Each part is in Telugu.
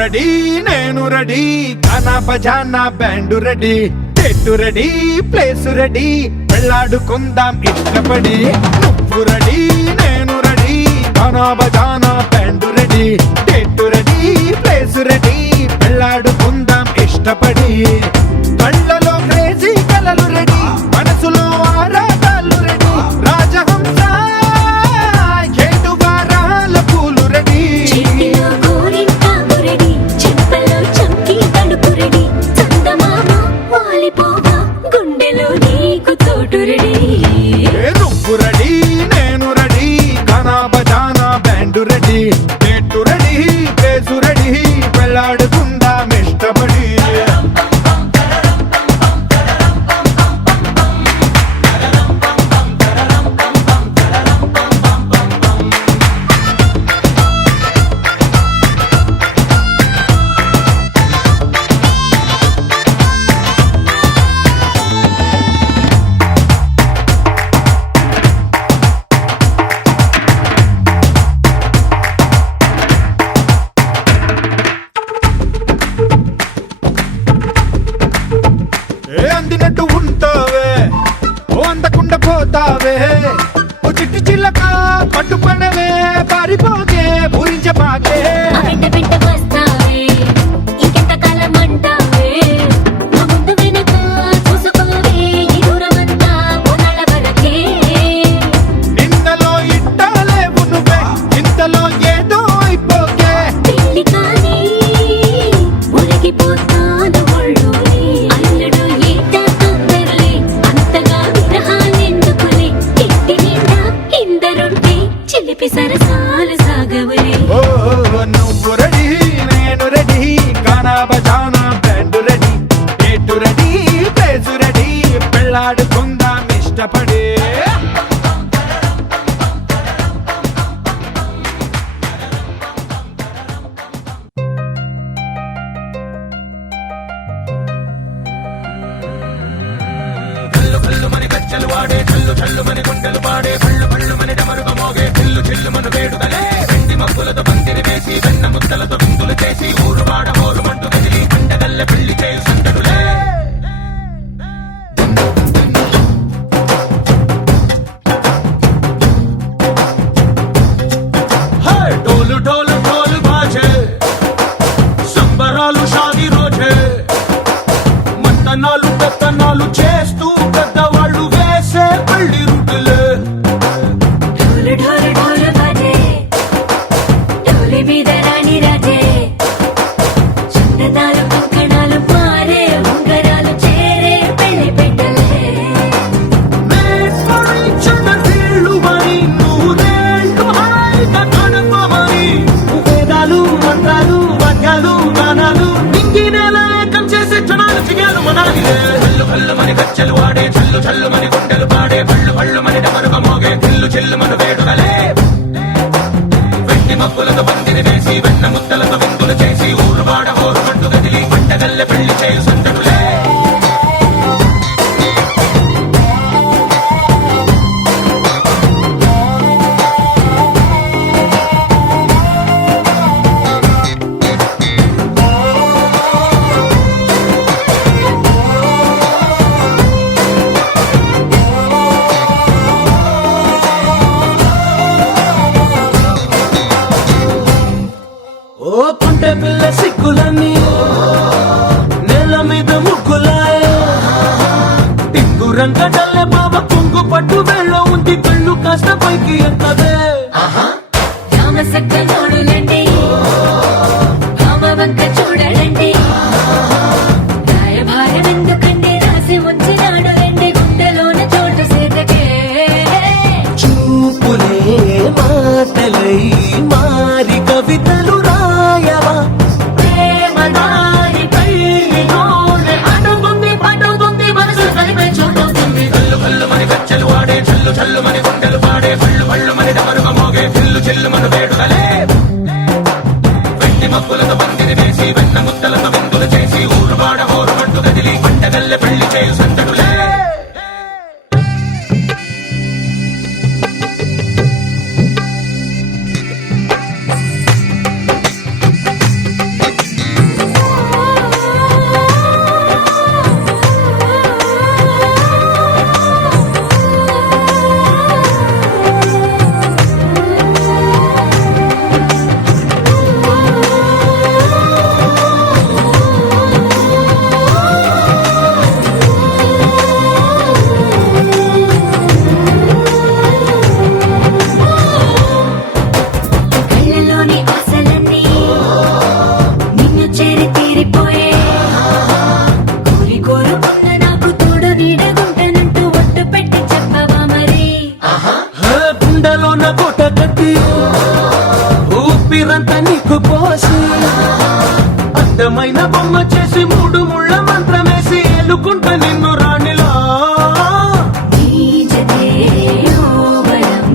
రెడీ నేను రెడీ గానా బజానా band ready date ready place ready వెళ్ళాడుకుందాం ఇష్టపడి నువ్వు రెడీ నేను రెడీ గానా బజానా band ready date ready place ready వెళ్ళాడుకుందాం ఇష్టపడి కళ్ళలో క్రేజీ కలలు రెడీ మనసులో ఆరాటాలు రెడీ రాజహంస నువ్వు రెడీ నేను రెడీ గానా బజానా band ready date ready place ready వెళ్ళాడుకుందాం ఇష్టపడి అందినట్టు ఉంటావే ఓ అందకుండా పోతావే ఓ చిట్టి చిల్లక పట్టుపడవే పారిపోకే పూరించపాకే నిన్నలో ఇట్టాలేవు నువ్వే ఇంతలో ఏదో అయిపోకే సరసాలు సాగవలే నువ్వు రెడీ నేను రెడీ గానా బజానా band ready date ready place ready పెళ్ళాడుకుందాం ఇష్టపడి కచ్చలు వాడే చల్లు చల్లు మని గుండెలు పాడే పళ్ళు పళ్ళు మని డమరుగా మోగే చిల్లు చిల్లు మను వేడుదలే వెండి మబ్బులతో పందిరి వేసి వెన్న ముద్దలతో విందులు చేసి ఊరు వాడ హోరు మంటు కదిలి పండగల్లె పెళ్లి చేయు సందడులే డోలు డోలు డోలు బాజే సంబరాలు షాది రోజే మంతనాలు పెత్తనాలు చేస్తూ పెద్దవాళ్ళు వేసే పల్లి రుటులే ఢోలు ఢోలు ఢోలు బాజే ఢోలి మీద రాణి రాజే చందనాలు కంకణాలు మారే ఉంగరాలు చేరే పెళ్లి పెట్టలే వీళ్ళు మరి నూరేళ్ళు హాయిగా గడపమని వేదాలు మంత్రాలు వాద్యాలు గానాలు ఇంగినేల ఏకం చేసే క్షణాలు చిగాలు మనాలిలే కళ్ళు కళ్ళు మని కచ్చలు వాడే చల్లు చల్లు మని గుండెలు పాడే పళ్ళు పళ్ళు మని డమరుగా మోగే చిల్లు చిల్లు మను వేడుదలే వెండి మబ్బులతో పందిరి వేసి వెన్న ముద్దలతో విందులు చేసి ఊరు వాడ హోరు మంటు కదిలి పండగల్లె పెళ్లి చేయు సందడులే ఓ పుంటె పిల్ల సిక్కులన్నీ నేల మీద ముగ్గులాయ టింగు రంగడల్లె బాబ కుంగు పట్టు వెళ్ళ ఉంది కళ్ళు కాస్త పైకి ఎక్కదే రామసక్క నోడులండి రామవంక చూడలండి రాయభారం ఎందుకండి రాసి ఉంచినాడు రండి గుండెలోన చోటు సేతకే చూపులే మాటలై మారి కవితలు రాయవా ప్రేమదారి పెళ్లిలోనే అడుగుంది పడుతుంది మనసు కలిపే చోటవుతుంది కళ్ళు కళ్ళు మని కచ్చలు వాడే చల్లు చల్లు మని గుండెలు పాడే పళ్ళు పళ్ళు మని డమరుగా మోగే చిల్లు చిల్లు మను వేడుదలే వెండి మబ్బులతో పందిరి వేసి వెన్న ముద్దలతో విందులు చేసి ఊరు వాడ హోరు మంటు కదిలి పండగల్లె పెళ్లి చేయు సందడులే ఊపిరంతా నీకు పోసి అందమైన బొమ్మ చేసి మూడు ముళ్ళ మంత్రమేసి ఎలుకుంటా నిన్ను రాణిలా ఈ జతే యోవరం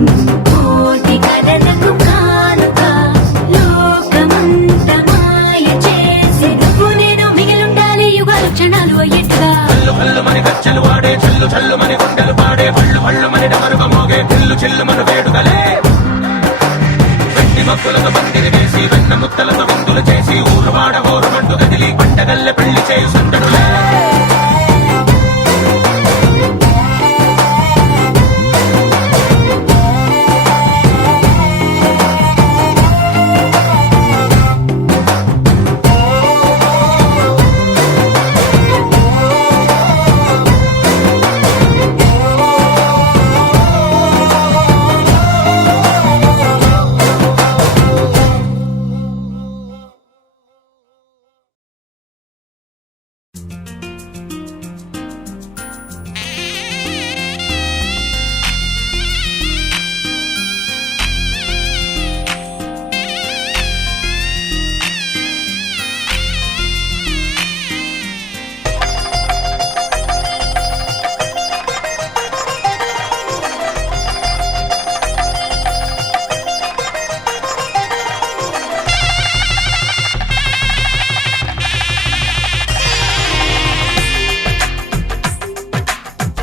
కోటి కలలకు కానుక లోకమంత మాయ చేసేందుకు నేను మిగిలుండాలి యుగాలు క్షణాలు అయ్యేట్టుగా చల్లు కల్లు మని గచ్చలు వాడే చల్లు చల్లు మని గుండెలు పాడే పళ్ళు పళ్ళు మని డమరుగ మోగే పిల్లు చిల్లు మన వేడుకలే మక్కులతో బందిరి వేసి వెన్న ముత్తలతో విందులు చేసి ఊరువాడ ఊరుమంటూ కదిలి పండగల్లె పెళ్లి చేయు సందడులే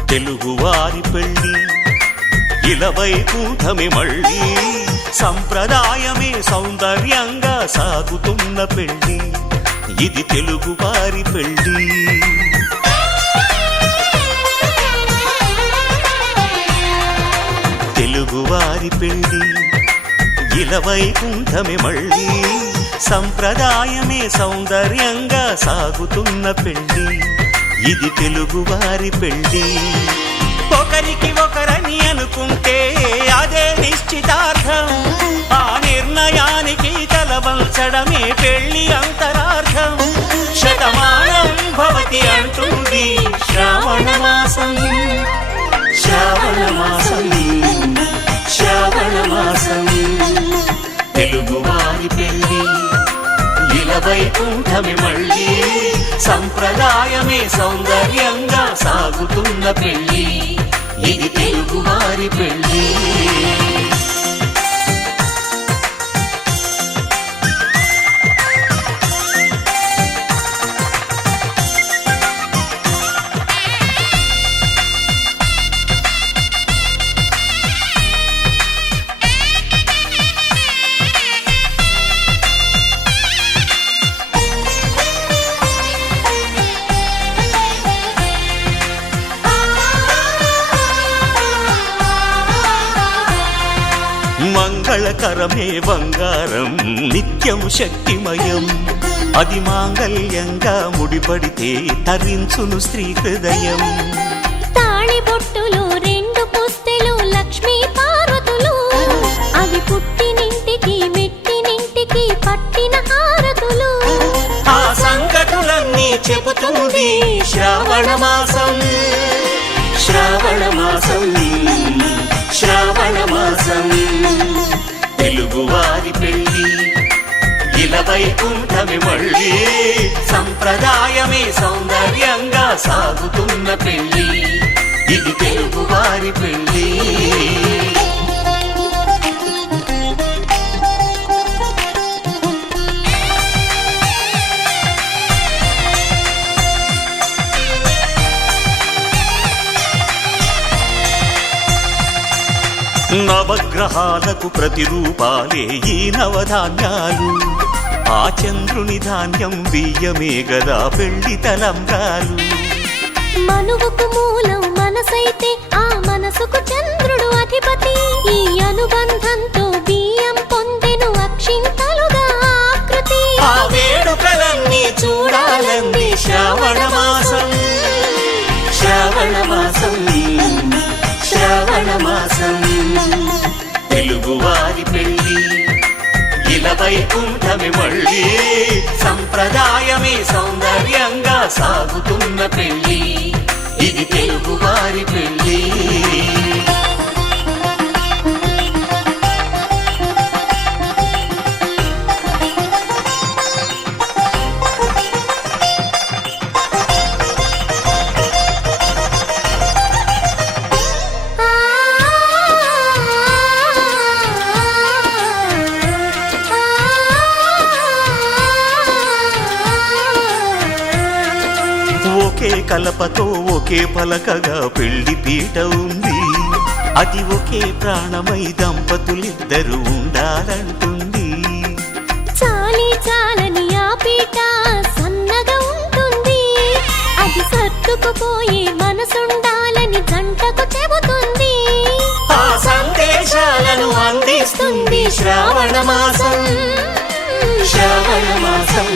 తెలుగువారి పెళ్ళి ఇలవైకుంఠమి మళ్ళీ సంప్రదాయమే సౌందర్యంగా సాగుతున్న పెళ్ళి ఇది తెలుగువారి పెళ్ళి తెలుగువారి పెళ్ళి ఇలవైకుంఠమి మళ్ళీ సంప్రదాయమే సౌందర్యంగా సాగుతున్న పెళ్ళి ఇది తెలుగువారి పెళ్ళి ఒకరికి ఒకరని అనుకుంటే అదే నిశ్చితార్థం ఆ నిర్ణయానికి తలవంచడమే పెళ్ళి అంతరార్థం శతమానం భవతి అంటుంది శ్రావణ మాసం శ్రావణ మాసం శ్రావణ మాసం తెలుగువారి పెళ్ళి ఇలవైకుంఠమి మళ్ళీ సంప్రదాయమే సౌందర్యంగా సాగుతున్న పెళ్ళి ఇది తెలుగువారి పెళ్ళి మంగళకరమే బంగారం నిత్యం శక్తిమయం అది మాంగళ్యంగా ముడిపడితే తరించును స్త్రీ హృదయం తాళి బొట్టులు రెండు పుస్తెలు లక్ష్మీ పార్వతులు అవి పుట్టినింటికి మెట్టినింటికి పట్టిన హారతులు ఆ సంగతులన్నీ చెబుతుంది శ్రావణ మాసం శ్రావణ మాసం శ్రావణ మాసం తెలుగువారి పెళ్ళి ఇలవైకుంఠమి మళ్ళీ సంప్రదాయమే సౌందర్యంగా సాగుతున్న పెళ్ళి ఇది తెలుగువారి పెళ్ళి నవగ్రహాలకు ప్రతిరూపాలే ఈ నవధాన్యాలు ఆ చంద్రుని ధాన్యం బియ్యమే గదా పెళ్లి తలంబ్రాలు మనువుకు మూలం మనసైతే ఆ మనసుకు చంద్రుడు అధిపతి ఈ అనుబంధంతో బియ్యం పొందెను అక్షింతలుగా ఆకృతి ఆ వేడుకలన్నీ చూడాలంది శ్రావణ మాసం శ్రావణ మాసం శ్రావణ మాసం తెలుగువారి పెళ్ళి ఇలవైకుంఠమి మళ్ళీ సంప్రదాయమే సౌందర్యంగా సాగుతున్న పెళ్ళి ఇది తెలుగువారి పెళ్ళి కలపతో ఒకే పలకగా పెళ్లి పీట ఉంది. అది ఒకే ప్రాణమై దంపతులిద్దరు ఉండాలంటుంది. చాలి చాలని ఆ పీట సన్నగా ఉంటుంది. అది సర్దుకుపోయే మనసుండాలని జంటకు చెబుతుంది. ఆ సందేశాలను అందిస్తుంది శ్రావణ మాసం. శ్రావణ మాసం,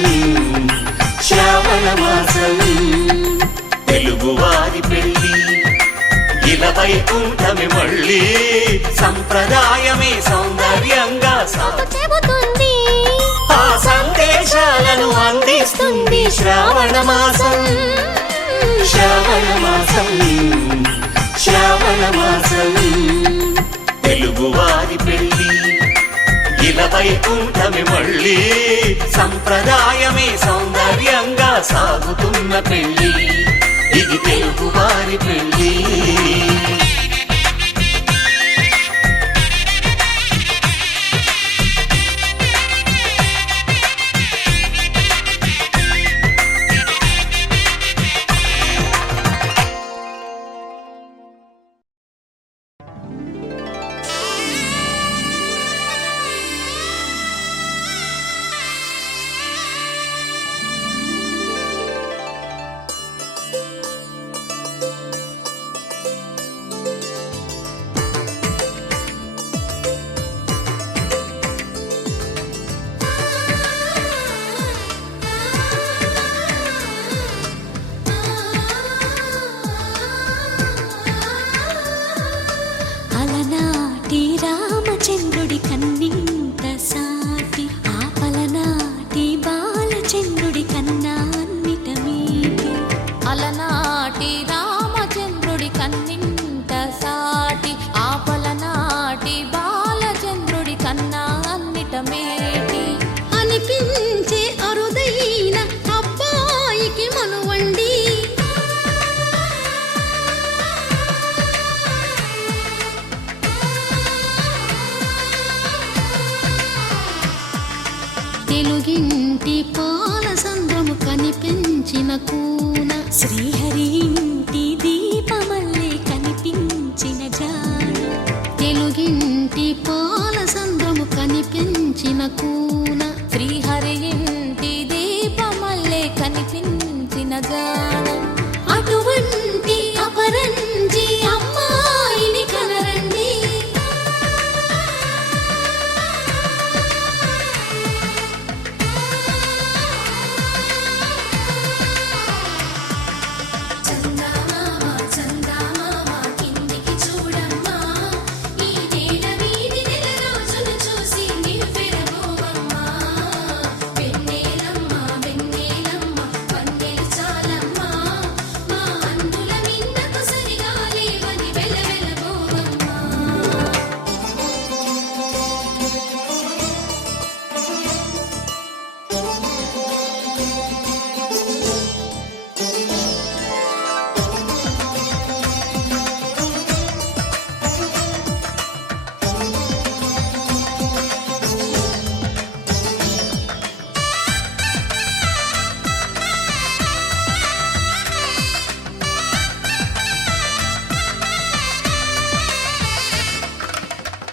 శ్రావణ మాసం. తెలుగువారి పెళ్లి ఇలా వైకుంఠమే మళ్ళీ, సంప్రదాయమే సౌందర్యంగా చెబుతుంది. ఆ సందేశాలను అందిస్తుంది శ్రావణ మాసం. శ్రావణ మాసం, శ్రావణ మాసం. తెలుగువారి పెళ్లి ఇలా వైకుంఠమే మళ్ళీ, సంప్రదాయమే సౌందర్యంగా సాగుతున్న పెళ్లి. ఇది తెలుగువారి పెళ్లి. అలనాటి రామచంద్రుడి కన్నింత సాటి, ఆపలనాటి బాలచంద్రుడి కన్నా అన్నిట మీటి. అలనాటి రామచంద్రుడి కన్నింత సాటి, ఆపలనాటి బాలచంద్రుడి కన్నా అన్నిట మేటి. అనిపించే అరుదైన అబ్బాయికి మనువండి. తెలుగింటి పాల సంద్రము కనిపించిన కూన, శ్రీహరి ఇంటి దీపమల్లే కనిపించిన జాడ. తెలుగింటి పాల సంద్రము కనిపించిన కూన, శ్రీహరి ఇంటి దీపమల్లే కనిపించిన జాడ. అటువంటి అపరంజి అమ్మాయిని కనరండి.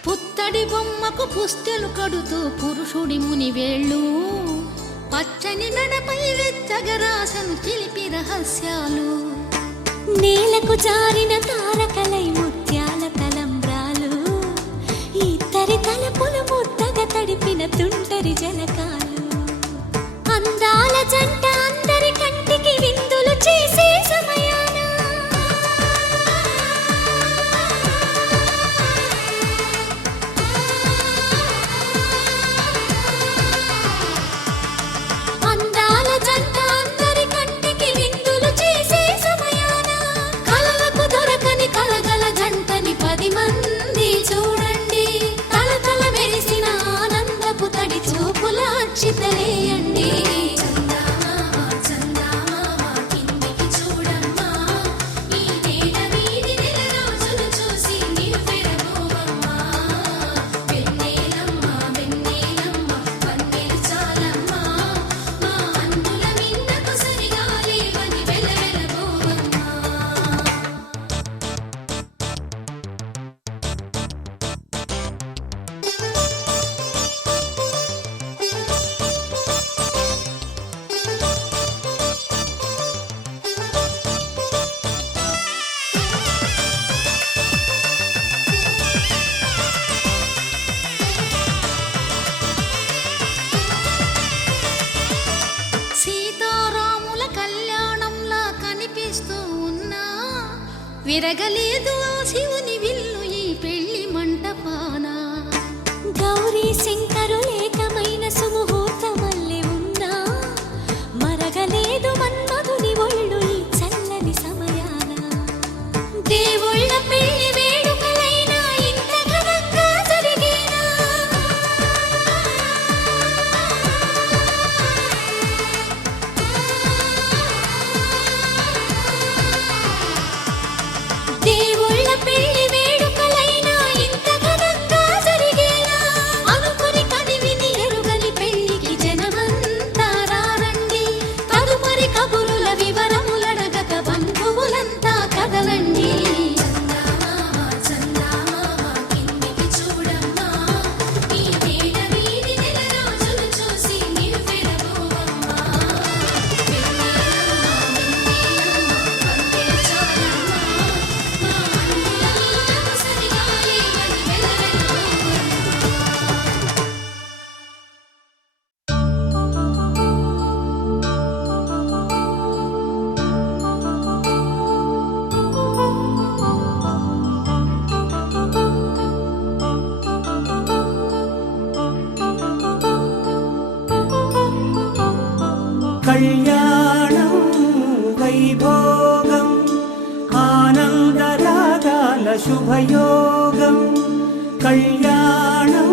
పుత్తడి బొమ్మకు పుస్తెలు కడుతూ పురుషుడి ముని వేళ్ళు, పచ్చని మెడపై వెచ్చగరాసను చిలిపి రహస్యాలు. నేలకు జారిన తారకలై ముత్యాల తలంబ్రాలు, ఇద్దరి తలపులు ముద్దగా తడిపిన తుంటరి జలకాలు. అందాల జంట అందరి కంటికి విందులు చేసే సమయాన మంది చూడండి, తల తల మెరిసిన ఆనందపు తడి చూపులా విరగలేదు ఆ శివుని విల్లు ఈ పెళ్లి మంటపాన. గౌరీ శంకరు ఏకమైన సుముహూర్తమల్లె ఉన్నా మరగలేదు మన్మధుని ఒళ్ళు ఈ చల్లని సమయాన. దేవుళ్ళ పెళ్లి వేడుకలైనా ఇంత ఘనంగా జరిగేనా? దేవుళ్ళ పెళ్లి వేడుకలైనా ఇంత ఘనంగా జరిగేనా? అనుకుని కనివిని ఎరుగని పెళ్లికి జనమంతా రారండి. తదుపరి కబురుల వివరములడగక బంధువులంతా కదలండి. చందమామ చందమామ కిందికి చూడమ్మా, ఈ వేళ వీధి నెల రోజులు చూసి నివ్వెరపోవమ్మా. వెన్నెలమ్మ వెన్నెలమ్మ అంతే చాలమ్మా, మా అన్నుల నీడకు సరిగా లేవని వెల్లవెల్లబోవమ్మా. కళ్యాణం వైభోగం ఆనందరాగాల శుభయోగం. కళ్యాణం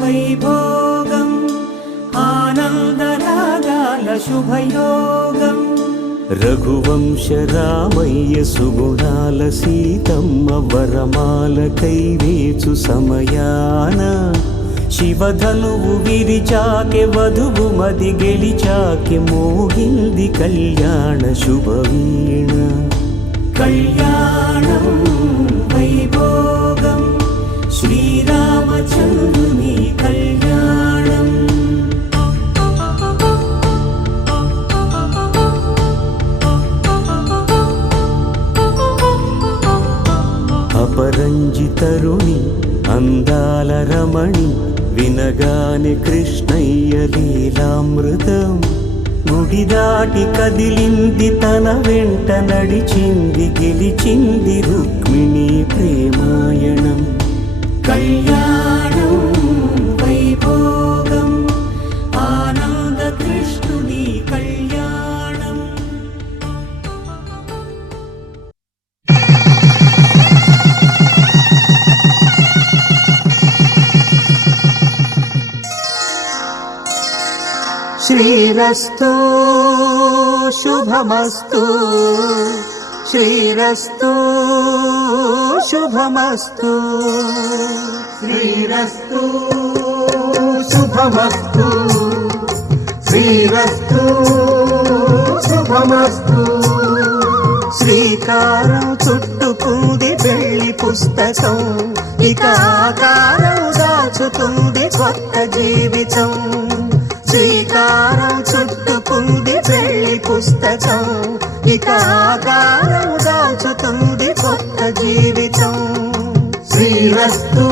వైభోగం ఆనందరాగాల శుభయోగం. రఘువంశ రామయ్య సుగుణాల సీతమ్మ వరమాల కైవేచు సమయాన శివధనువు విరిచాకె వధువు మది గెలిచాకె మోగింది కళ్యాణ శుభవీణ. కళ్యాణం వైభోగం శ్రీరామచంద్రుని కళ్యాణం. అపరంజి తరుణి అందాల రమణి వినగానే కృష్ణయ్య లీలామృతం. గుడి దాటి కదిలింది తన వెంట నడిచింది గెలిచింది రుక్మిణి ప్రేమాయణం. కళ్యాణం వైభోగం ఆనంద కృష్ణుని కళ్యాణం. శ్రీరస్తు శుభమస్తు శ్రీరస్తు శుభమస్తు శ్రీరస్తు శుభమస్తు శ్రీరస్తు శుభమస్తు. శ్రీకారం చుట్టుకుంది పెళ్లి పుస్తకం, ఇక ఆకారం దాచుతుంది కొత్త జీవితం. శ్రీకారం చుట్టుకుంది పెళ్లి పుస్తకం, ఇక ఆకారం దాచుతుంది కొత్త జీవితం. శ్రీరస్తు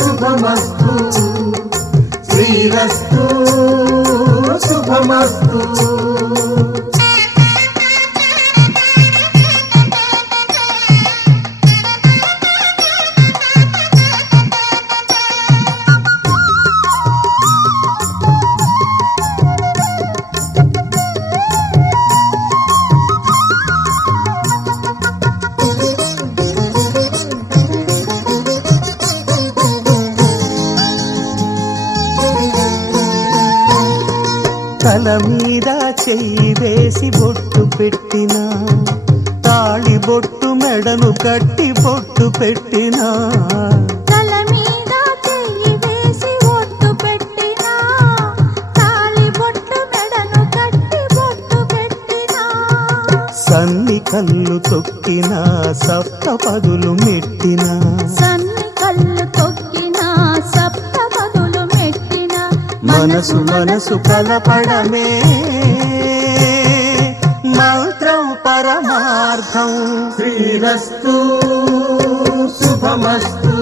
శుభమస్తు శ్రీరస్తు శుభమస్తు. తల మీద చెయ్యి వేసి బొట్టు పెట్టినా, తాళి బొట్టు మెడను కట్టి బొట్టు పెట్టినా. తల మీద చెయ్యి వేసి ఒట్టు పెట్టినా, తాళి బొట్టు మెడను కట్టి బొట్టు పెట్టినా. సన్ని కళ్ళు తొక్కినా సప్త పదులు మెట్టినా, సన్ని కళ్ళు తొక్కినా సప్త పదులు మెట్టినా. మనసు మనసు కలపడమే మంత్రం పరమార్థం. శ్రీరస్తు శుభమస్తు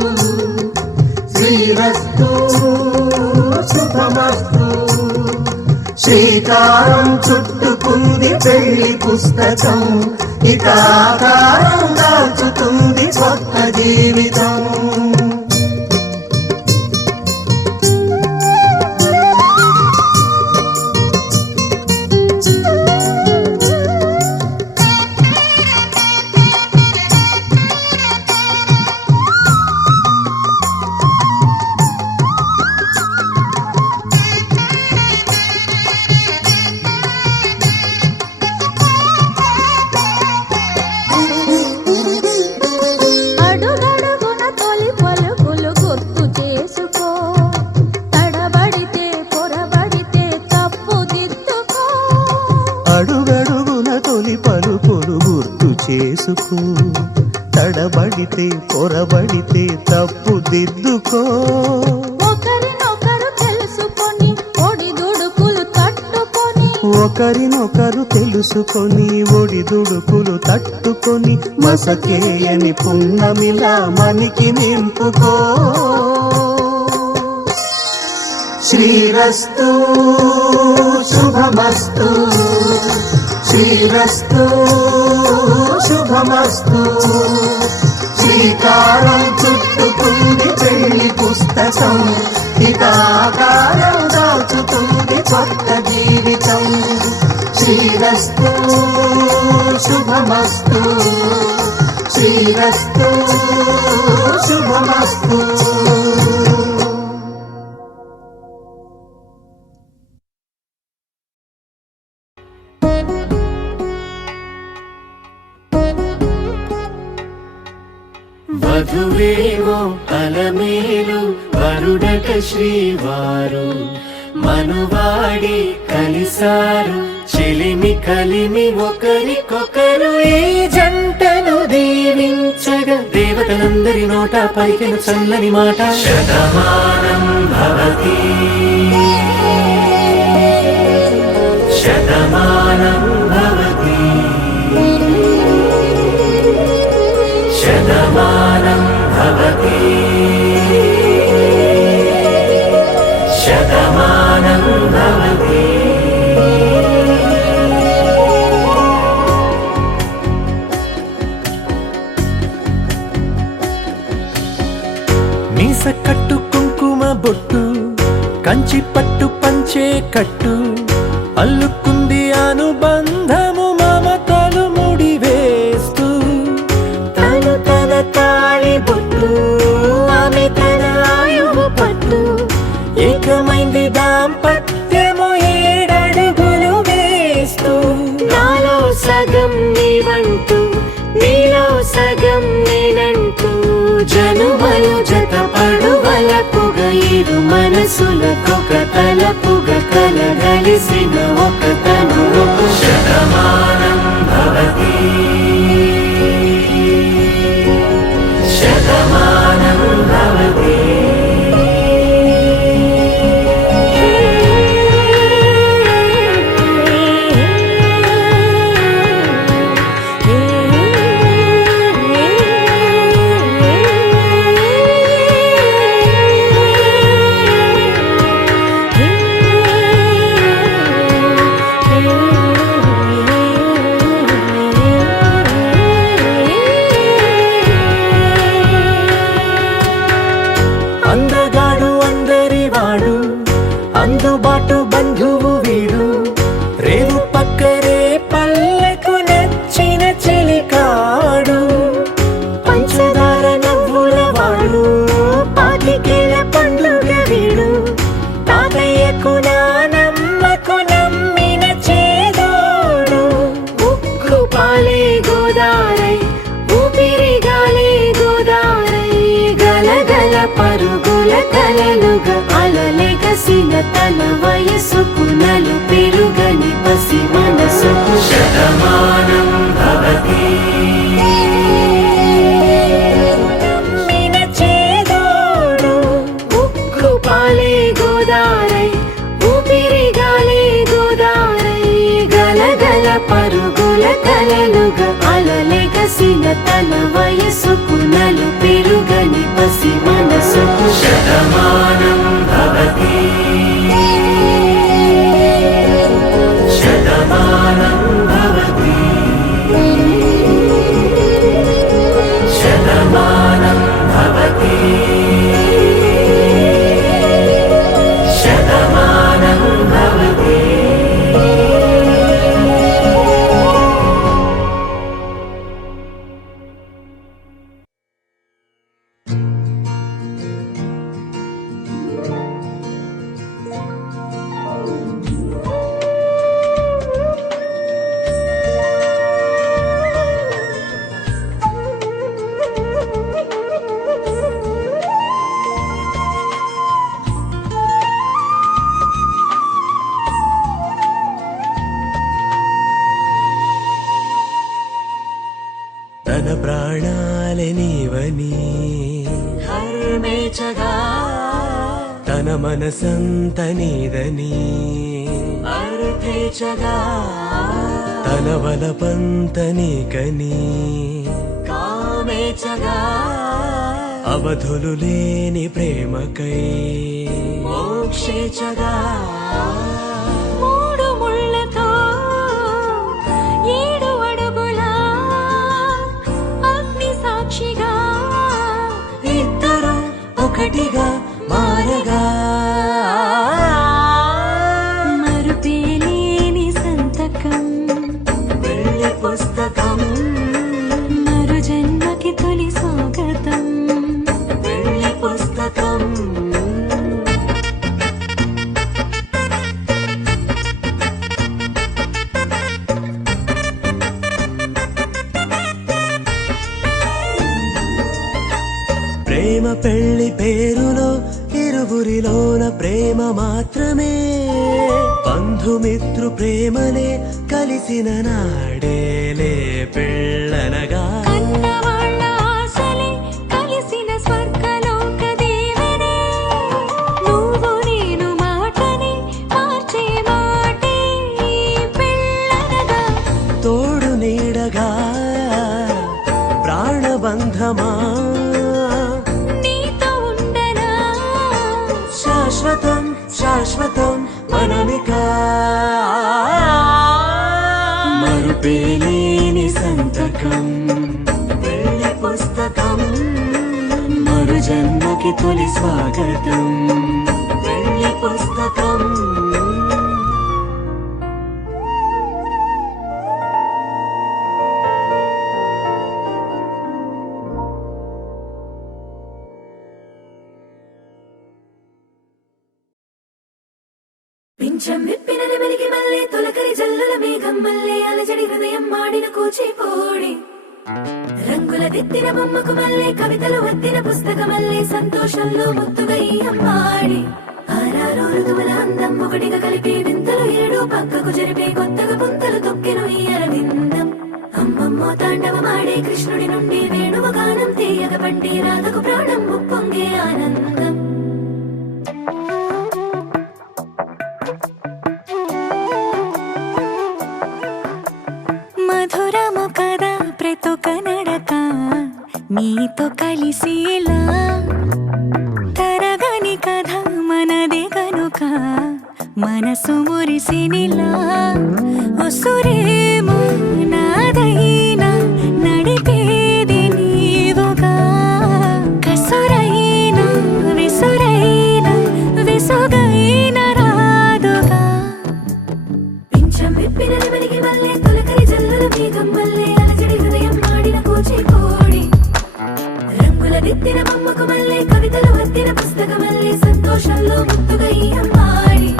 శ్రీరస్తు శుభమస్తు. శ్రీకారం చుట్టుకుంది పెళ్లి పుస్తకం, ఇక ఆకారం దాల్చుతుంది కొత్త జీవితం. అడుగడుగున తొలి పలుకులు గుర్తు చేసుకో, తడబడితే పొరబడితే తప్పుదిద్దుకో. అడుగడుగున తొలి పలుకులు గుర్తు చేసుకో, తడబడితే పొరబడితే తప్పుదిద్దుకో. ఒకరినొకరు తెలుసుకొని ఒడిదుడుకులు తట్టుకొని, ఒకరినొకరు తెలుసుకొని ఒడిదుడుకులు తట్టుకొని మసకేయని పున్నమిలా మనికి నింపుకో. శ్రీరస్తు శుభమస్తు, శ్రీరస్తు శుభమస్తు. శ్రీకారం చుట్టుకుంది పెళ్లి పుస్తకం, ఇక ఆకారం దాచుతుంది కొత్త జీవితం. శ్రీరస్తు శుభమస్తు, శ్రీరస్తు శుభమస్తు. వధువేవో అలమేలు వరుడట శ్రీవారు మనువాడి కలిసారు చెలిమి కలిమి ఒకరికొకరు ఈ జంటను దీవించగా దేవతలందరి నోట పలికిన చల్లని మాట శతమానం భవతి శతమానం భవతి శతమానం భవతి శతమానం భవతి. మీస కట్టు కుంకుమ బొట్టు కంచి పట్టు పంచే కట్టు అల్లుకుంది అనుబంధము మమతలు ముడివేస్తూ తను తన తాళి బొట్టు ఆమె తన ఆయువు పట్టు ఏకమైంది దాంపత్యము ఏడడుగులు వేస్తూ నాలో సగం నీవంటూ నీలో సగం నేనంటూ జనుమలు జత పడువలపుగ ఇరు మనసులకొక తలపుగ కలగలిసిన ఒక తను శతమానం భవతి శతమానం భవతి. అందగాడు అందరి వాడు అందుబాటు బంధువు వీడు రేవు పక్కరే పల్లెకు నచ్చిన చెలికాడు పంచదార నవ్వుల వాడు పాతికేల పండుగ వీడు తాతయ్యకు నానమ్మకు నమ్మిన చేదోడు ఉక్కు పాలే గోదారై ఊపిరిగాలే గోదారై గలగల పరుగుల కలలుగా అలలెగసిన తన వయసుకు నలు పెరుగని పసి మనసుకు శతమానం భవతి నమ్మిన చేదోడు ఉక్కు పాలే గోదారై ఊపిరిగాలే గోదారై గలగల పరుగుల కలలుగా అలలెగసిన తన వయసుకు నలు పెరుగని పసి మనసుకు శతమానం భవతి శతమానం భవతి. నీదని హర్మేచగా తన మనసంత నీదని అర్థేచగా తన వలపంత నీకని కామేచగా అవధులు లేని ప్రేమకై మోక్షేచగా మూడు ముళ్ళతో 7 అడుగుల అగ్ని సాక్షిగా ఇద్దరు ఒకటిగా మారగా మరుపేలేని సంతకం వెళ్ళి పుస్తకం మరు జన్మకి తొలి స్వాగతం వెళ్ళి పుస్తకం ప్రేమ పెళ్లి పేరులో ఇరువురిలోన ప్రేమ మాత్రమే బంధుమిత్రు ప్రేమలే కలిసిన నాడేలే పెళ్ళనగా కన్నవాళ్ళ ఆశలే కలిసిన స్వర్గలోక దేవనే నువ్వు నేను మాటని మార్చే మాటే పెళ్ళనగా తోడు నీడగా ప్రాణబంధమా నీతో ఉండనా శాశ్వతం శాశ్వతం మనమిక మరుపేలేని సంతకం వెళ్ళి పుస్తకం మరు జన్మకి తొలి స్వాగతం వెళ్ళి పుస్తకం పింఛం విప్పిన నెమలికి మళ్ళీ తొలకరి జల్లుల మేఘం మళ్ళీ అలజడి హృదయం మాడిన కూచిపోడి రంగుల దిద్దిన బొమ్మకు మళ్ళీ కవితలు వద్దిన పుస్తకమల్లే సంతోషంలో ముద్దుగా ఈ అమ్మాడి ఆరారు ఋతువుల అందం ఒకటిగా కలిపి వింతలు 7 పక్కకు జరిపే కొత్తగా పుంతలు తొక్కెను ఈ అరవిందం అమ్మమ్మో తాండవమాడే కృష్ణుడి నుండి వేణువ గానం తీయగ పండి రాధకు ప్రాణం ఉప్పొంగే ఆనందం మధురము కదా ప్రతొక నడక నీతో కలిసేలా తరగని కథ మనదే కనుక మనసు మురిసినిలా ఉసురేమో నాదైనా నడిపేది నీవుగా కసురైనా విసురైనా విసుగైన రాదుగా పింఛం విప్పిన నెమలికి మళ్ళీ తొలకరి జల్లుల మేఘం మళ్ళీ అలజడి హృదయం మాడిన కూచిపోడి రంగుల దిద్దిన బొమ్మకు మళ్ళీ కవితలు వద్దిన పుస్తకమల్లే సంతోషంలో ముద్దుగా ఈ అమ్మాడి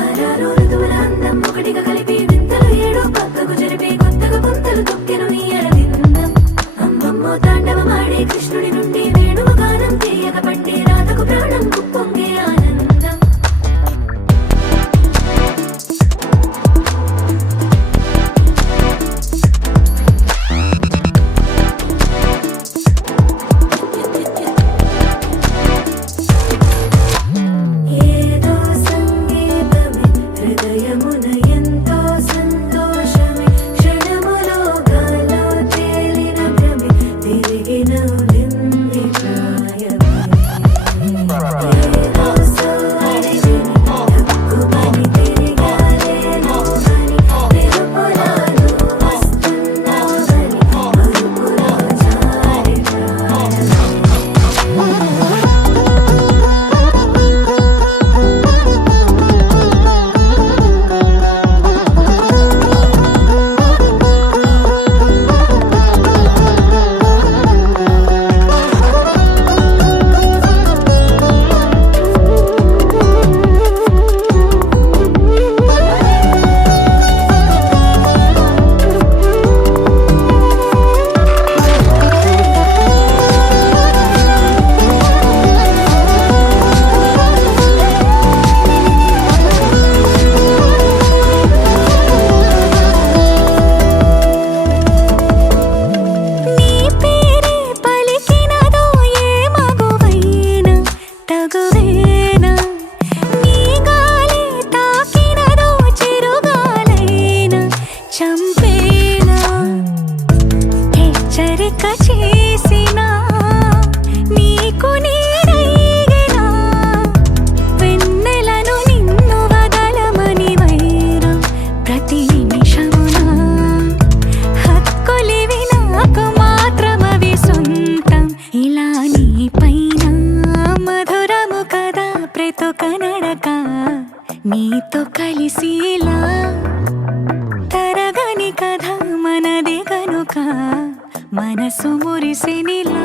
ఆరారు ఋతువుల అందం ఒకటిగా కలిపి వింతలు 7 పక్కకు జరిపే కొత్తగా పుంతలు తొక్కెను ఈ అరవిందం అమ్మమ్మో తాండవమాడే కృష్ణుడి నుండి వేణువ గానం తీయగ పండి రాధకు ప్రాణం ఉప్పొంగే ఆనందం ఏదో నడక నీతో కలిసిలా తరగని కథ మనదే కనుక మనసు మురిసెనిలా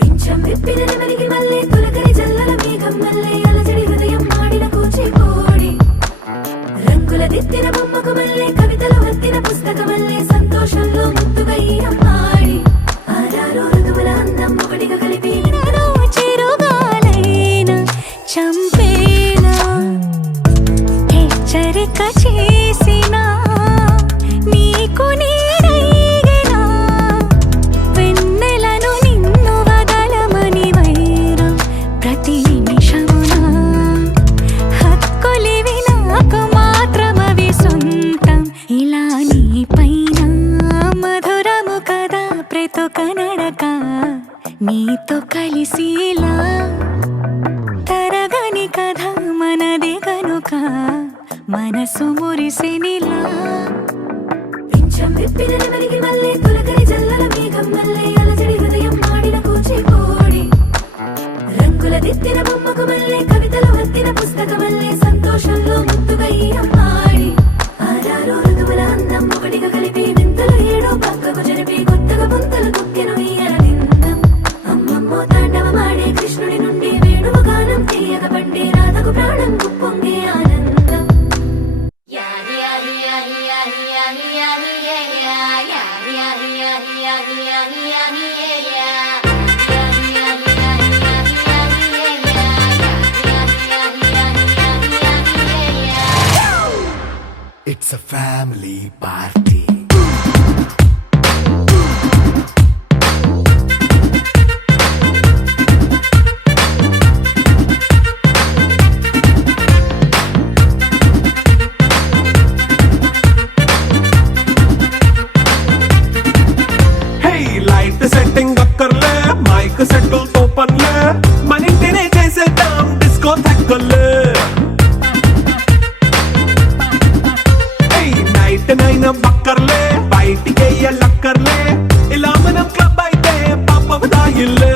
పింఛం విప్పిన నెమలికి మళ్ళీ తొలకరి జల్లల మేఘం మళ్ళీ అలజడి హృదయం మాడిన కూచిపూడి రంగుల దిద్దిన బొమ్మకు మళ్ళీ కవితలు వత్తిన పుస్తకమల్లే సంతోషంలో ముద్దుగా ఈ అమ్మాడి ఆరారు ఋతువుల అందం ఒకటిగా కలిపి చిరుగాలైన చంపేనా హెచ్చరిక చేసిన నీకు నీడైగెనా వెన్నెలను నిన్ను వదలమని వైరం ప్రతి నిమిషమునా హక్కులివి నాకు మాత్రమవి సొంతం ఇలా నీ పైన మధురము కదా ప్రతొక నడక నీతో కలిసిలా తరగని కథ మనదే కనుక మనసు మురిసెనిలా పింఛం విప్పిన నెమలికి మళ్ళీ తొలకరి జల్లల మేఘం మళ్ళీ అలజడి హృదయం మాడిన కూచిపూడి రంగుల దిద్దిన బొమ్మకు మళ్ళీ కవితలు వత్తిన పుస్తకమల్లే సంతోషంలో ముద్దుగా ఈ అమ్మాడి ఆరారు ఋతువుల అందం ఒకటిగా కలిపి వింతలు ఏడో పక్కకు జరిపి కొత్తగా పుంతలు తొక్కెను ఈ అరవిందం అమ్మమ్మో తాండవమాడే కృష్ణుడి నుండి వేణువు గానం తీయగ పండే రాధకు ప్రాణం గుప్పొంగే ఆనందం It's a family party. Hey, light setting అక్కర్లే మైక్ సెట్టులతో పనులే మన ఇంటినే చేసేద్దాం డిస్కో థెక్కలే నైట్ నైన్ బక్కర్లే బయటికి లక్కర్లే ఇలా మనం క్లబ్ అయితే పాపదాయిల్లే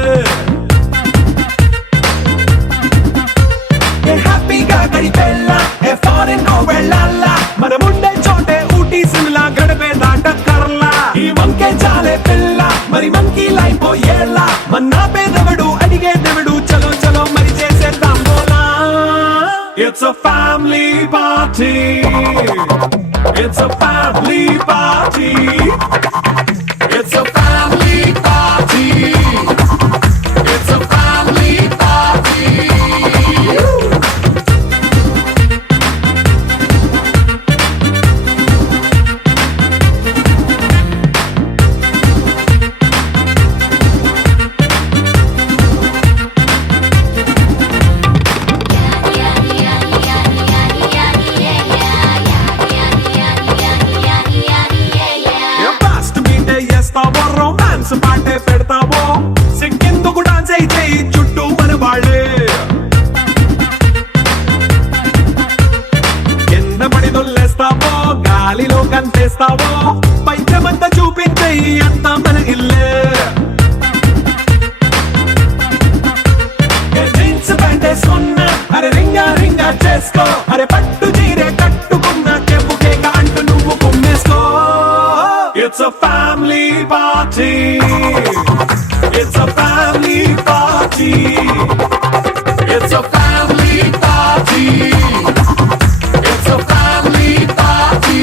హ్యాపీగా గడిపెళ్ళ ఏ ఫారెన్ నో వెళ్ళాల మనముండే చోటే ఊటీ సిమ్లా గడిపే దాటక్కర్లా ఈ వంకే చాలే పిల్ల మరి మంకీ లైఫ్ ఏళ్ళ మన్నా పేదవడు అడిగే దేవుడు చలో చలో మరి చేసేద్దాం బోలా it's a family party It's a family party. It's a family party. It's a family party. Romance పాటే పెడతావో సిగ్గెందుకు డాన్స్ అయితే చుట్టూ మన వాళ్ళే కింద పడి దొల్లేస్తావో గాలిలో కంటేస్తావో పైచమంతా చూపించే అంతా మన ఇల్లే జీన్స్ ప్యాంటేసుకున్నా అరే రింగా రింగా చేసుకో అరే పట్టు చీరే కట్టుకున్నా చెప్పు కేక అంటూ నువ్వు కుమ్మేసుకో It's a family party. It's a family party. It's a family party. It's a family party.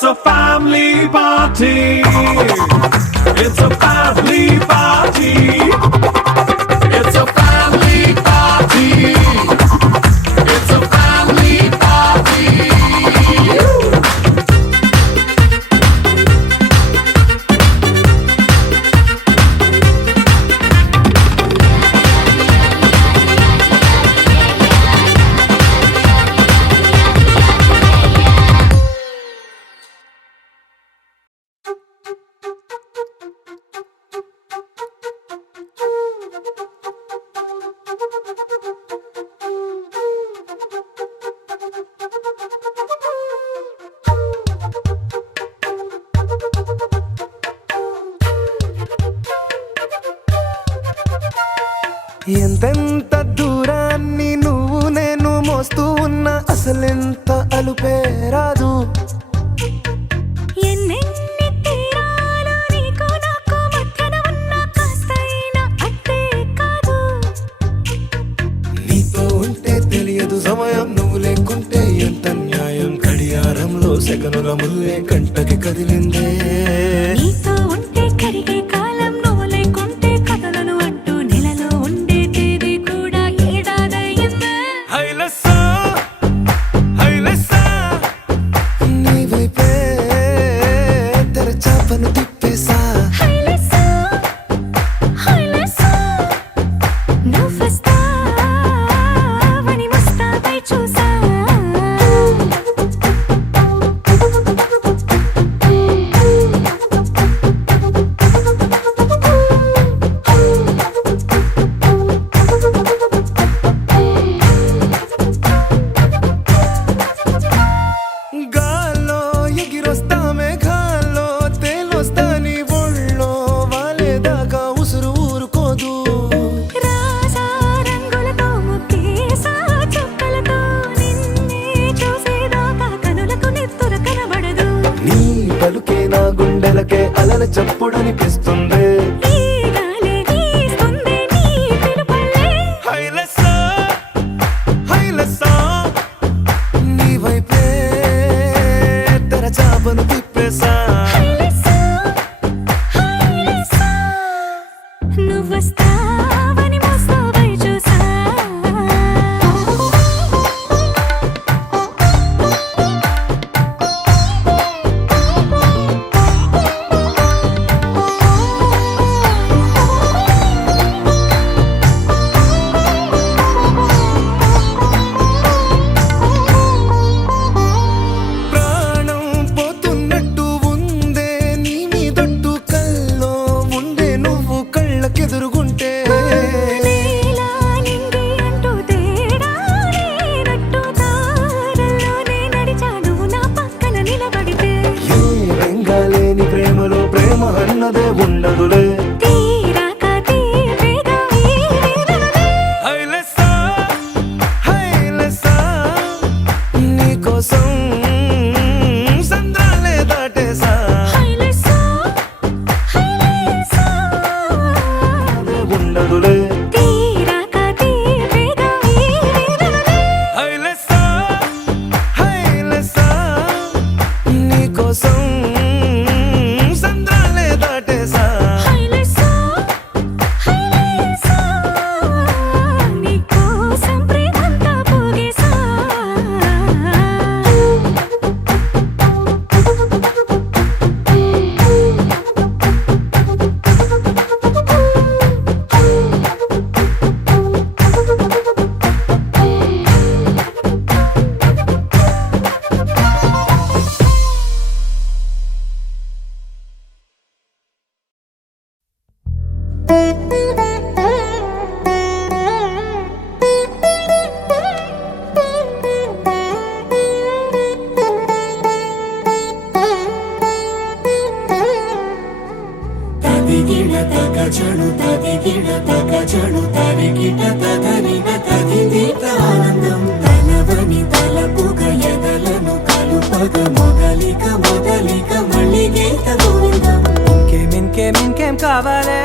It's a family party. It's a family party. It's a family party. It's a family party. ఎంతెంత దూరాన్ని నువ్వు నేను మోస్తూ ఉన్నా అసలెంత అలుపే రాదు. ఎన్నెన్ని తీరాలు నీకు నాకు మధ్యన ఉన్న కాస్తైనా అట్టే కాదు. నీతో ఉంటే తెలియదు సమయం, నువ్వు లేకుంటే ఎంత న్యాయం. గడియారంలో సెకనుల ముల్లే కంటకి కదిలిందే. నీతో ఉంటే కరిగే కాలం, నువ్వు లేకుంటే కథలను అంటూ నెలలో ఉండే తేదీ కూడా ఏడాదయ్యిందే. హైలెస్సా హైలెస్సా నీ వైపే తెరచాపను తిప్పేసా. హైలెస్సా హైలెస్సా నువ్వొస్తావని ముస్తాబై చూసా. గాల్లో ఎగిరొస్తా మేఘాల్లో తేలొస్తా నీ ఒళ్ళో వాలేదాకా ఉసురు ఊరుకోదు. రాజా రంగులతో ముక్కేసా చుక్కలతో నిన్నే చూసేదాకా కనులకు నెత్తుర కనబడదు. నీ పలుకే నా గుండెలకే అలల చప్పుడనిపిస్తుంది. ఈ గాలి వీస్తుంది నీ పిలుపులే. హైలెస్సా హైలెస్సా నీ వైపే తెరచాపను తిప్పేసా. హైలెస్సా హైలెస్సా నువ్వొస్తావని ముస్తాబై చూసా. ప్రాణం పోతున్నట్టు ఉందే నీ మీదొట్టు, కల్లో ఉండే నువ్వు కళ్ళకెదురుగుంటే. నీలా నింగి అంటూ తేడా లేనట్టు తారల్లోనే నడిచాను నా పక్కన నిలబడితే. ఏ రంగాలేని ప్రేమలో ప్రేమ అన్నదే ఉండదులే. తీరాక తీరేగా ఈ వేదనలే. హైలెస్సా హైలెస్సా నీకోసం సంద్రాలే దాటేసా. హైలెస్సా హైలెస్సా ఉండదులే. తీరాక తీరేగా ఈ వేదనలే. హైలెస్సా హైలెస్సా నీకోసం సంద్రాలే దాటేసా. హైలెస్సా హైలెస్సా నీకోసం ప్రేమంతా పోగేసా. తదిగిడ తగచడు తదిగిడ తగచడు తరిగిట తదరిన తదిదీత ఆనందం తలవని తలపుగ ఎదలను కలుపగ మొదలిక మొదలిక మళ్ళీ గీత గోవిందం. ఇంకేం కావాలే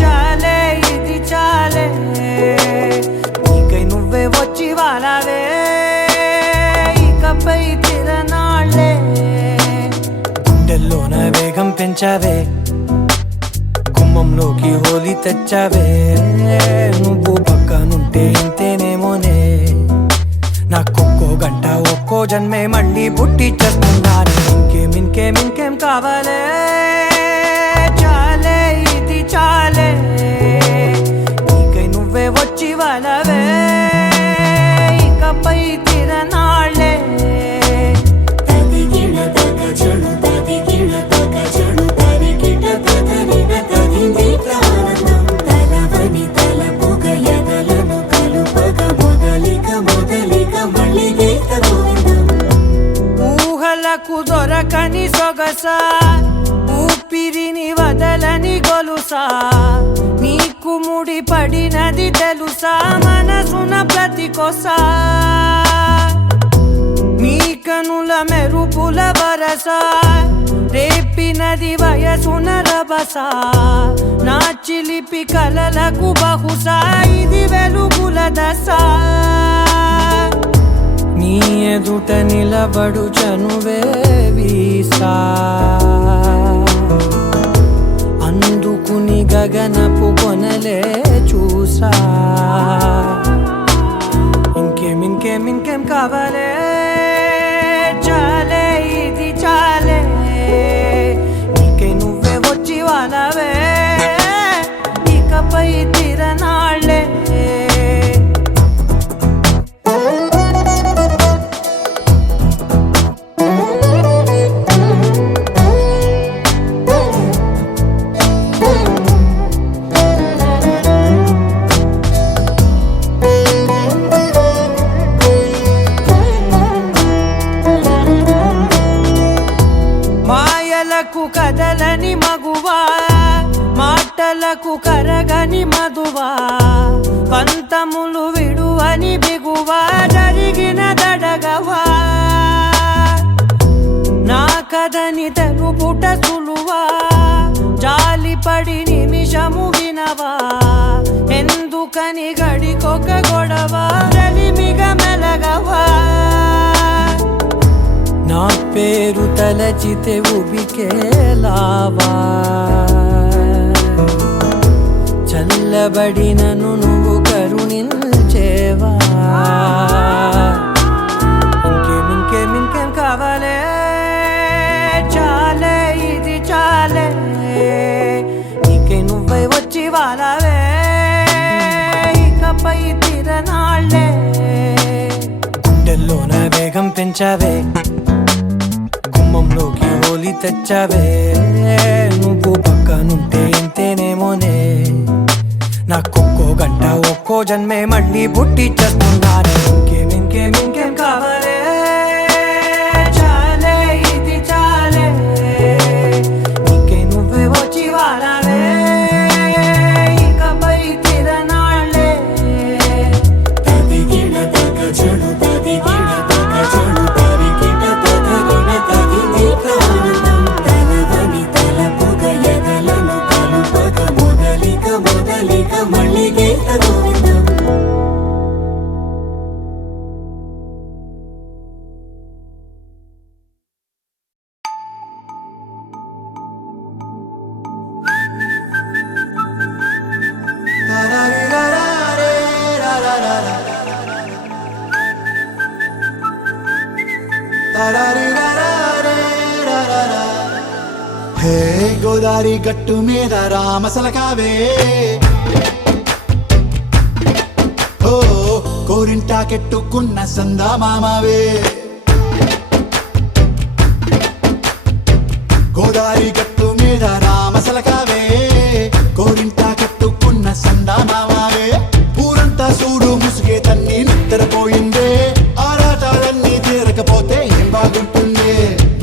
చాలే ఇది చాలే నీకై నువ్వే వచ్చి వాలావే ఇకపై తిరనాళ్ళే పెంచావే గుమ్మంలోకి హోలీ తెచ్చావే నువ్వు పక్కనుంటే ఇంతేనేమోనే నాకొక్కో గంట ఒక్కో జన్మే మళ్ళీ పుట్టి చేస్తున్నాను ఇంకేం కావాలే చాలే ఇది చాలే నీకై నువ్వే వచ్చి వాళ్ళవే ఇకపై తిరనాళ్ళే తదిగిన తగజడు తదిగిన తగజడు తరిగిట తదరిన తదింది ప్రాణం తలవని తలపుగ ఎదలను కలుపగ మొదలిక మళ్ళీ గీత గోవిందం ఊహలకు దొరకని సొగస ఊపిరిని వదలని గొలుసా నీకు ముడి పడినది తెలుసా మనసున ప్రతి కొసా నీ కనుల మెరుపుల వరస రేపినది వయసున రభస నా చిలిపి కలలకు బహుశా ఇది వెలుగుల దశ నీ ఎదుట నిలబడు చనువే వీసా అందుకుని గగనపు కొనలే చూసా ఇంకేం కావాలే చాలే ఇది చాలే నీకై నువ్వే వచ్చి వాళ్ళవే ఇకపై తిరనాళ్ళే మాయలకు కదలని మగువా మాటలకు కరగని మధువా పంతములు విడువని బిగువా జరిగిన దడగవా నా కథని తెలుపుట సులువా జాలిపడి నిమిషము వినవా ఎందుకని గడికొక గొడవ రలిమిగ మెలగవా నా పేరు తలచితే ఉబికేలావా చల్లబడినను నువ్వు కరుణించేవా ఇంకేం కావాలే చాలే ఇది చాలే నీకై నువ్వై వచ్చి వాళ్ళవే ఇకపై తిరనాళ్ళే గుండెల్లోన వేగం పెంచావే గుమ్మంలోకి హోలీ తెచ్చావే నువ్వు పక్కనుంటే ఇంతేనేమోనే నాకొక్కో గంట ఒక్కో జన్మే మళ్ళీ పుట్టి చేస్తున్నాను ఇంకేం కావాలే చాలే ఇది చాలే నీకై నువ్వే వచ్చి వాళ్ళవే ఇకపై తిరనాళ్ళే తదిగిన తగజడు తదిగిన తగజడు తరిగిట తదరిన తదింది ప్రాణం తలవని తలపుగ ఎదలను కలుపగ మొదలిక మళ్ళీ గీత గోవిందం హే గోదారి గట్టు మీద రామసలకావే ఓ కోరింటాకెట్టుకున్న సందా మామావే గోదారి గట్టు మీద రామసలకావే కోరింటాకెట్టుకున్న సందా మామావే ఊరంతా చూడు ముసుగే తన్ని నిద్రపోయిందే ఆరాటాలన్నీ తీరకపోతే ఏం బాగుంటుంది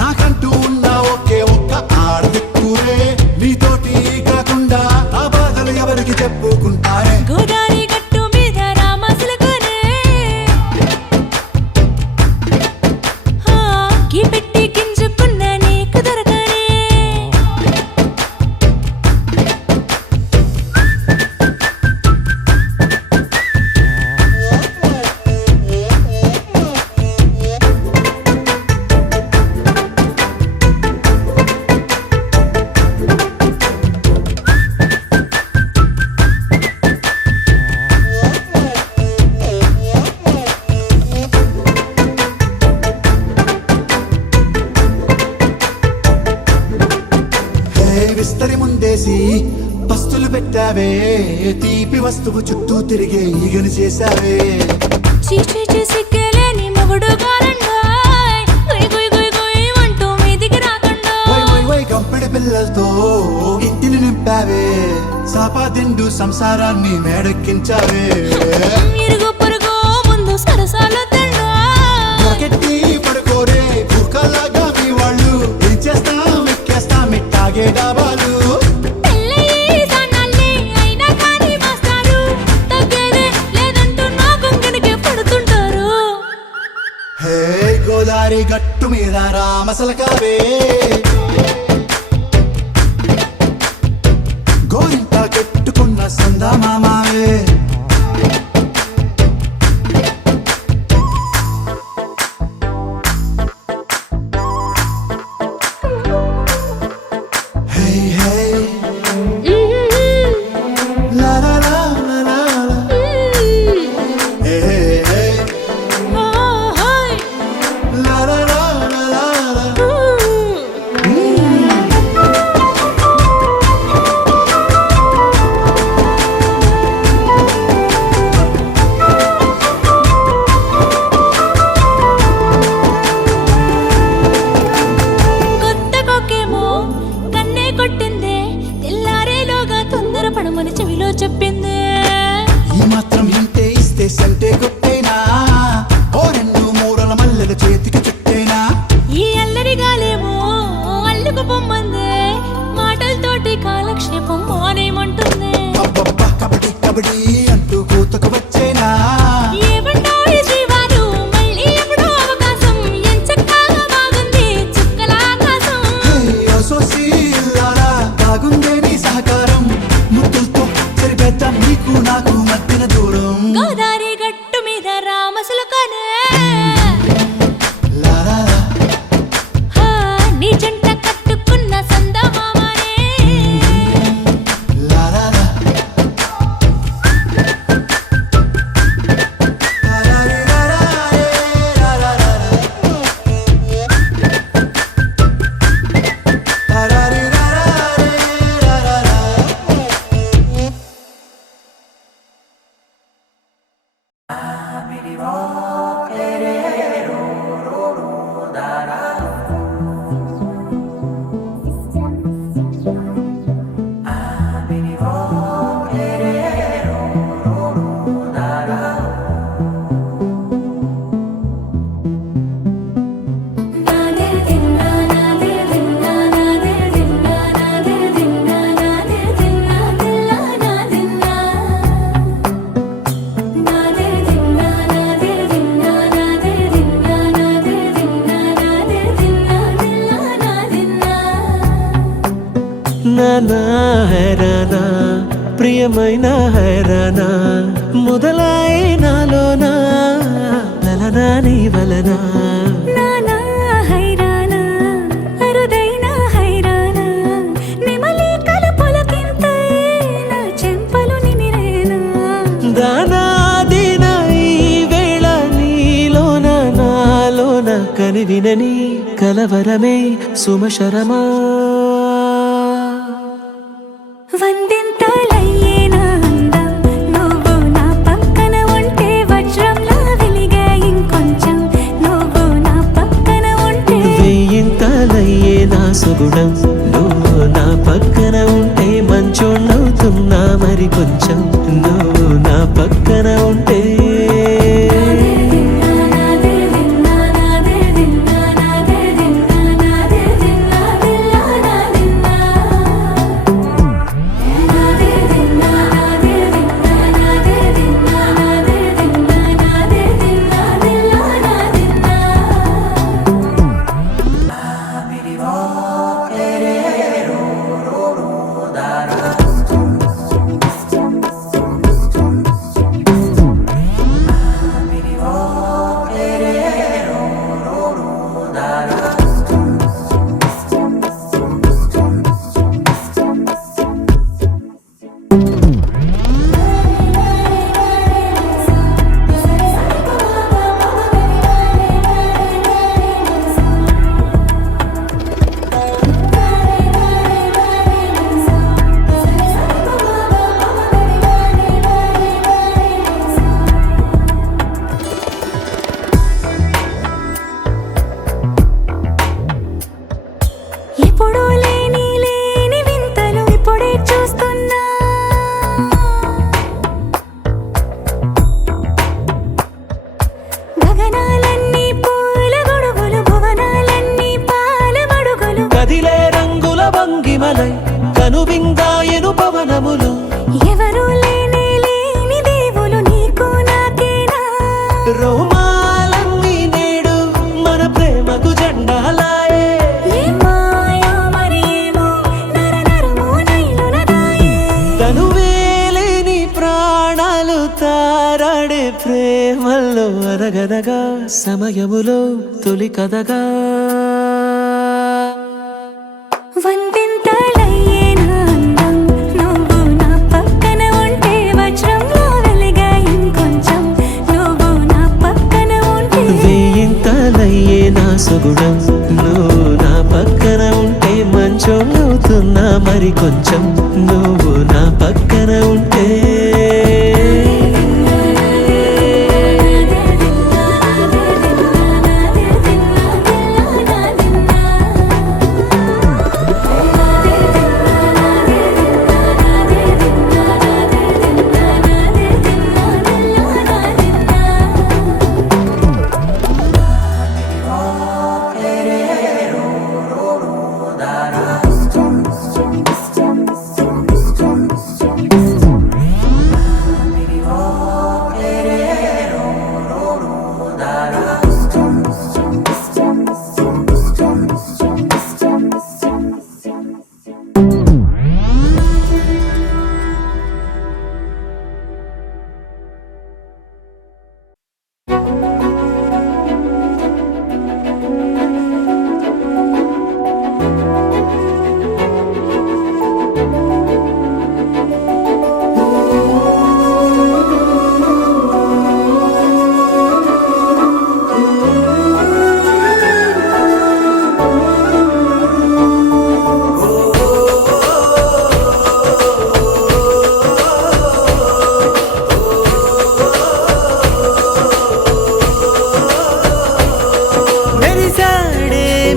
నాకంటూ ఉన్న ఒకే ఒక్క ఆడదిక్కురే నీతోటి కాకుండా నా బాధలు ఎవరికి చెప్పుకుంటారే గోదారి గట్టు మీద రామసులకనే గీ పెట్టి గింజుకున్న నీకు దొరకనే విస్తరి ముందేసి పస్తులు పెట్టావే తీపి వస్తువు చుట్టూ తిరిగే ఈగని చేశావే చీచీ సిగ్గలేని మొగుడు గారండాయ్ గుయ్ గుయ్ గుయ్ గుయ్ అంటూ మీదికి రాకండా వై వై వై కంపెడి పిల్లలతో ఇంటిని నింపావే సాపాదిండు సంసారాన్ని మేడెక్కించావే ఇరుగు పొరుగు ముందు సరసాల తండా రాకెట్టి పడుకోరే భూకాలాగా మీ వాళ్ళు ఏం చేస్తాం ఎక్కేస్తాం ఇట్టాగే డాబాలు పెళ్ళయి సన్నాల్ని అయినా కానీ మాస్తారు తగ్గేదే లేదంటూ నా కొంగనికే పడుతుంటారు హే గోదారి గట్టు మీద రామసలకావే గోరింట కెట్టుకున్న సందా మామావే హే హే లా లా లా లా లా లా. హే హే ఓహోయ్ లా లా లా లా లా లా. కొత్త కొక్కేమో కన్నే కొట్టిందే తెల్లారేలోగా తొందర పడమని చెవిలో చెప్పిందే ఈ మాత్రం ఇంటే ఇస్తే సంటే కొట్టేనా ఓ రెండు మూరల మల్లెల చేతికి చుట్టేనా ఈ అల్లరి గాలేమో అల్లుకు పొమ్మందే మాటలతోటి కాలక్షేపం మానేమంటుంది అబ్బబ్బా కబడ్డీ కబడ్డీ అంటూ కూతకు వచ్చేనా ఏమంటారు శ్రీవారు మళ్ళీ ఎప్పుడో అవకాశం ఎంచక్కా బాగుంది చుక్కల ఆకాశం హే అసోసి ఇల్లారా బాగుందే నీ సహకారం ముద్దులతో సరిపెద్దాం నీకు నాకు మధ్యన దూరం గోదారి గట్టు మీద రామసులకనే లా లా లా. హా, నీ జంట కట్టుకున్న సందమామనే లా లా లా. లా లా రే లా లా రే లా లా లా లా. లా లా రే లా లా రే లా లా లా. నాదే దిన్నా నాదే దిన్నా నాదే దిన్నా నాదే దిన్నా నాదే దిన్నా దిల్లా నాదిన్నా నాదే దిన్నా నాదే దిన్నా నాదే దిన్నా నాదే దిన్నా నాదే దిన్నా దిల్లా నాదిన్నా నానా హైరానా ప్రియమైన హైరానా మొదలాయి నాలోనా లలనా నీ వలనా నానా హైరానా అరుదైన హైరానా నెమలి కలుపులకింతై నా చెంపలు నిమిరేనా దానాదిన ఈ వేళ నీలోన నాలోన కనివినని కలవరమే సుమశరమా వందింతలయ్యేనా అందం నువ్వు నా పక్కన ఉంటే వజ్రంలా వెలిగే ఇంకొంచెం నువ్వు నా పక్కన ఉంటే వెయ్యింతలయ్యే నా సుగుణం నువ్వు నా పక్కన ఉంటే మంచోళ్ళవుతున్నా మరి కొంచెం నువ్వు నా పక్కన ఉంటే నాదే దిన్నా నాదే దిన్నా నాదే దిన్నా నాదే దిన్నా దిల్లా నాదిన్నా నాదే దిన్నా నాదే దిన్నా నాదే దిన్నా నాదే దిన్నా నాదే దిన్నా దిల్లా నాదిన్నా ప్రేమలై కనువిందాయను పవనములు ఎవరు లేని దేవులు నీకు నాకేనా రోమాలన్నీ నేడు మన ప్రేమకు జెండాలాయే మాయో మరేమో నరనరమో నైలునదాయే తనువేలేని ప్రాణాలు తారాడే ప్రేమల్లో అనగనగా సమయములో తొలి కథగా వందెంతలయ్యేనా అందం నువ్వు నా పక్కన ఉంటే వజ్రంలో వెలిగా ఇంకొంచెం నువ్వు నా పక్కన ఉంటే వేయింతలయ్యే నా సుగుణం నువ్వు నా పక్కన ఉంటే మంచోళ్ళవుతున్నా మరి కొంచెం నువ్వు నా పక్కన ఉంటే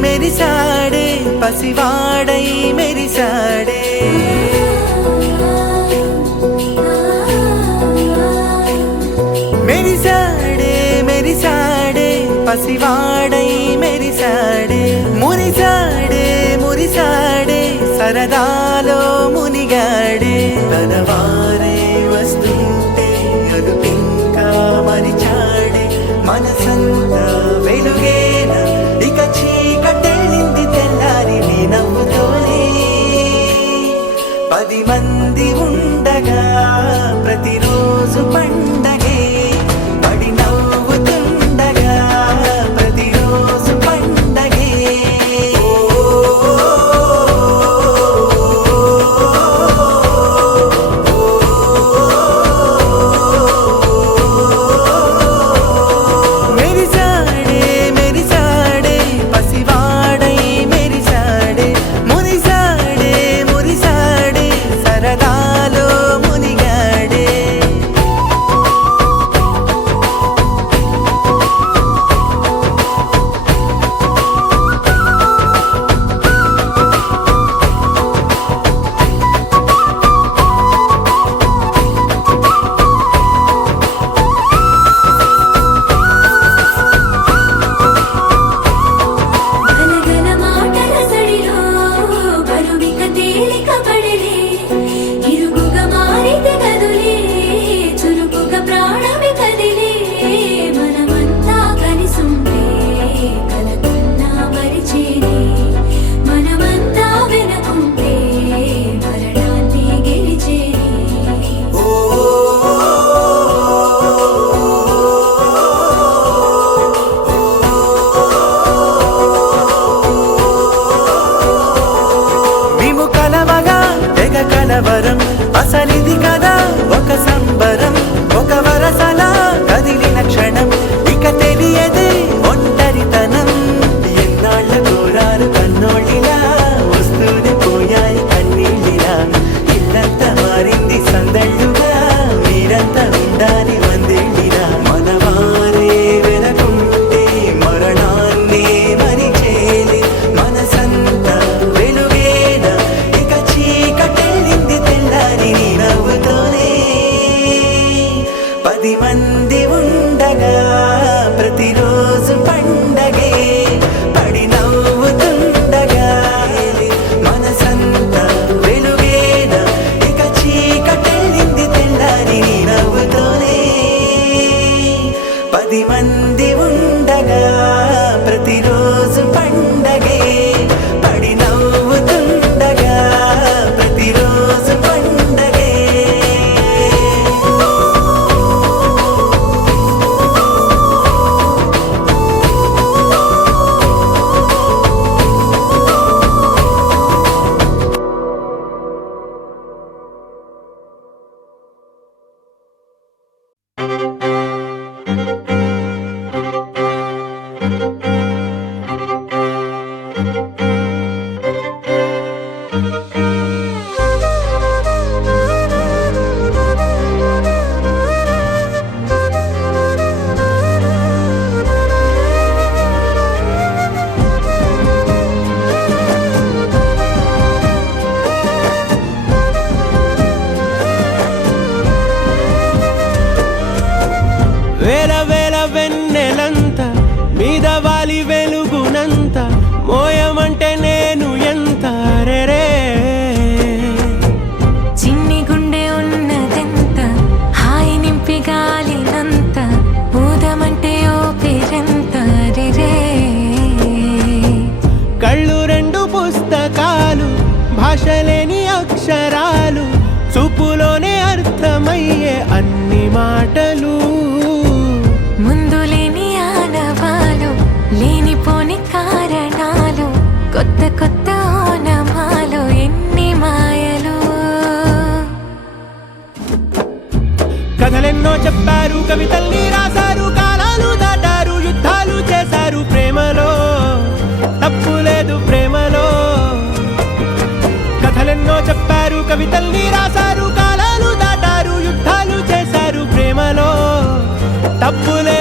మెరిసాడే పసివాడై మెరిసాడే మెరిసాడే మెరిసాడే పసివాడై మెరిసాడే మురిసాడే మురిసాడే సరదాలో మునిగాడే తనవారే వస్తుంటే అదుపింకా మరిచాడే మనసంతా వెలుగేన ఇక చీకటెళ్ళింది తెల్లారి నీ నవ్వుతోనే 10 మంది ఉండగా ప్రతిరోజు పండగే పడి నవ్వుతుండగా ప్రతిరోజు పండగే మెరిసాడే మెరిసాడే పసివాడై మెరిసాడే మురిసాడే మురిసాడే సరదాలో మునిగాడే గలగల మాటల సడిలో బరువిక తేలిక పడలే ఇరుగుగా మారితే కదులే చురుకుగా ప్రాణమి కదిలే మనమంతా కలిసుంటే కలకున్నా మరిచేనే మనమంతా వెనకుంటే మరణాన్ని గెలిచేనే మేము కలవగా తెగ కలవరం అసలిది కదా ఒక సంబరం ఒక వరసలా కదిలిన క్షణం ఇక తెలియదే ఒంటరితనం ఎన్నాళ్ళ కోరారు కన్నోళ్ళిలా వస్తూనే పోయాయి కన్నీళ్ళిలా ఇల్లంతా మారింది సందళ్ళుగా మీరంతా ఉండాలి వందేళ్ళిలా మనవారే వెనకుంటే మరణాన్నే మరిచేలి మనసంతా వెలుగేన ఇక చీకటెళ్ళింది తెల్లారి నీ నవ్వుతో కవితల్ని రాశారు, కాలాలు దాటారు, యుద్ధాలు చేశారు, ప్రేమలో తప్పులే